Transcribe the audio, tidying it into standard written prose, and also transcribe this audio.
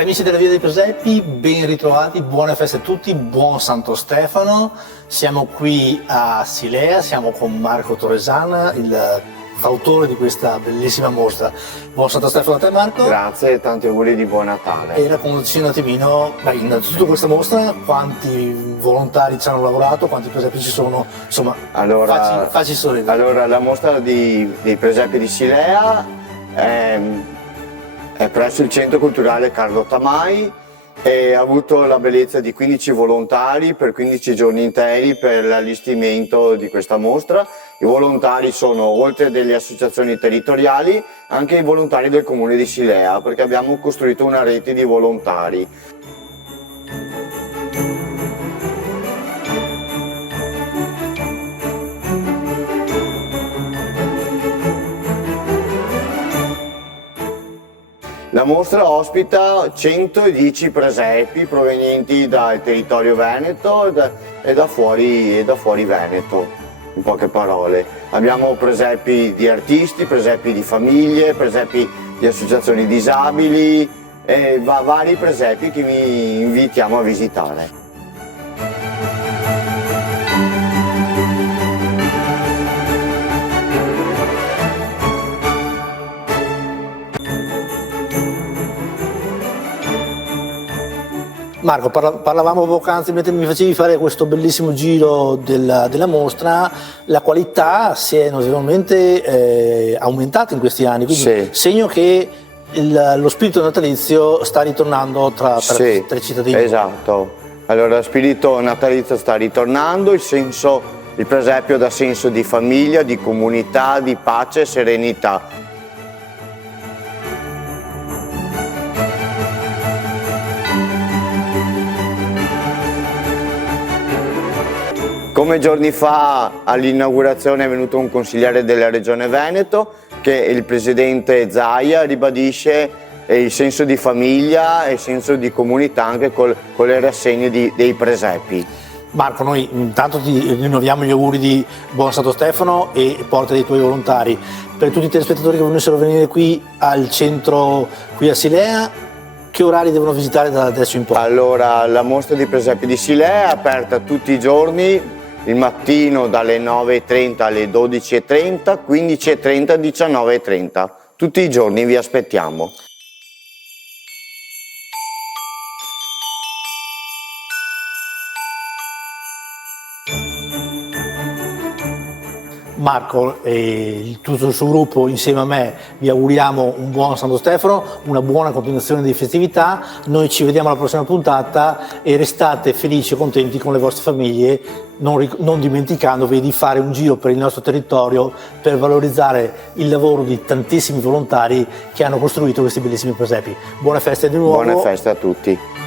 Cari amici della Via dei Presepi, ben ritrovati, buone feste a tutti, buon Santo Stefano. Siamo qui a Silea, siamo con Marco Torresana, l'autore di questa bellissima mostra. Buon Santo Stefano a te, Marco. Grazie e tanti auguri di buon Natale. E raccontaci un attimino, innanzitutto questa mostra, quanti volontari ci hanno lavorato, quanti presepi ci sono, insomma, Allora, facci sorridere. Allora, la mostra dei presepi di Silea è presso il Centro Culturale Carlo Tamai e ha avuto la bellezza di 15 volontari per 15 giorni interi per l'allestimento di questa mostra. I volontari sono, oltre delle associazioni territoriali, anche i volontari del Comune di Silea, perché abbiamo costruito una rete di volontari. La mostra ospita 110 presepi provenienti dal territorio veneto e da fuori Veneto, in poche parole. Abbiamo presepi di artisti, presepi di famiglie, presepi di associazioni disabili e vari presepi che vi invitiamo a visitare. Marco, parlavamo poc'anzi mentre mi facevi fare questo bellissimo giro della mostra, la qualità si è notevolmente aumentata in questi anni, quindi sì. Segno che lo spirito natalizio sta ritornando tra i cittadini. Esatto, allora lo spirito natalizio sta ritornando, il presepio dà senso di famiglia, di comunità, di pace e serenità. Come giorni fa all'inaugurazione è venuto un consigliere della Regione Veneto che il presidente Zaia ribadisce il senso di famiglia e il senso di comunità anche con le rassegne dei presepi. Marco, noi intanto ti rinnoviamo gli auguri di buon Santo Stefano e porta dei tuoi volontari. Per tutti i telespettatori che volessero venire qui al centro, qui a Silea, che orari devono visitare da adesso in poi? Allora, la mostra di presepi di Silea è aperta tutti i giorni, il mattino dalle 9:30 alle 12:30, 15:30, 19:30. Tutti i giorni vi aspettiamo. Marco e tutto il suo gruppo insieme a me vi auguriamo un buon Santo Stefano, una buona continuazione di festività. Noi ci vediamo alla prossima puntata e restate felici e contenti con le vostre famiglie, non dimenticandovi di fare un giro per il nostro territorio per valorizzare il lavoro di tantissimi volontari che hanno costruito questi bellissimi presepi. Buone feste di nuovo. Buone feste a tutti.